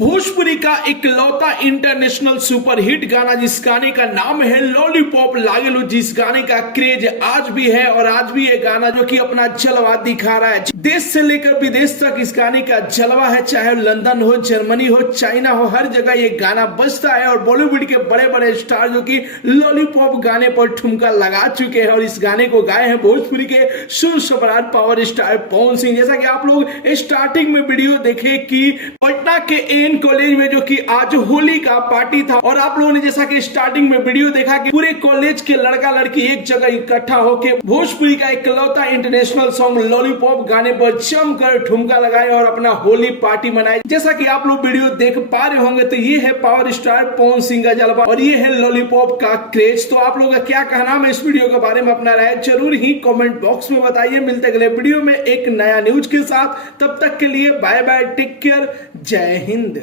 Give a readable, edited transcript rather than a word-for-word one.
भोजपुरी का इकलौता international superhit गाना जिस गाने का नाम है लॉलीपॉप लागे लो, जिस गाने का क्रेज आज भी है और आज भी ये गाना जो कि अपना जलवा दिखा रहा है देश से लेकर विदेश तक। इस गाने का जलवा है, चाहे लंदन हो, जर्मनी हो, चाइना हो, हर जगह ये गाना बजता है। और बॉलीवुड के बड़े बड़े स्टार जो कि लॉलीपॉप गाने पर ठुमका लगा चुके हैं और इस गाने को गाए हैं भोजपुरी के सुर सम्राट पावर स्टार पवन सिंह। जैसा कि आप लोग स्टार्टिंग में वीडियो देखे कि पटना के एन कॉलेज में जो कि आज होली का पार्टी था और आप लोगों ने जैसा कि स्टार्टिंग में वीडियो देखा कि पूरे कॉलेज के लड़का लड़की एक जगह इकट्ठा होकर भोजपुरी का इकलौता इंटरनेशनल सॉन्ग लॉलीपॉप गाने पर जमकर ठुमका लगाए और अपना होली पार्टी मनाए। जैसा कि आप लोग वीडियो देख पा रहे होंगे तो ये है पावर स्टार पवन सिंह का जलवा और ये है लॉलीपॉप का क्रेज। तो आप लोगों का क्या कहना है इस वीडियो के बारे में अपना राय जरूर ही कमेंट बॉक्स में बताइए। मिलते अगले वीडियो में एक नया न्यूज के साथ, तब तक के लिए बाय बाय, टेक केयर, जय हिंद।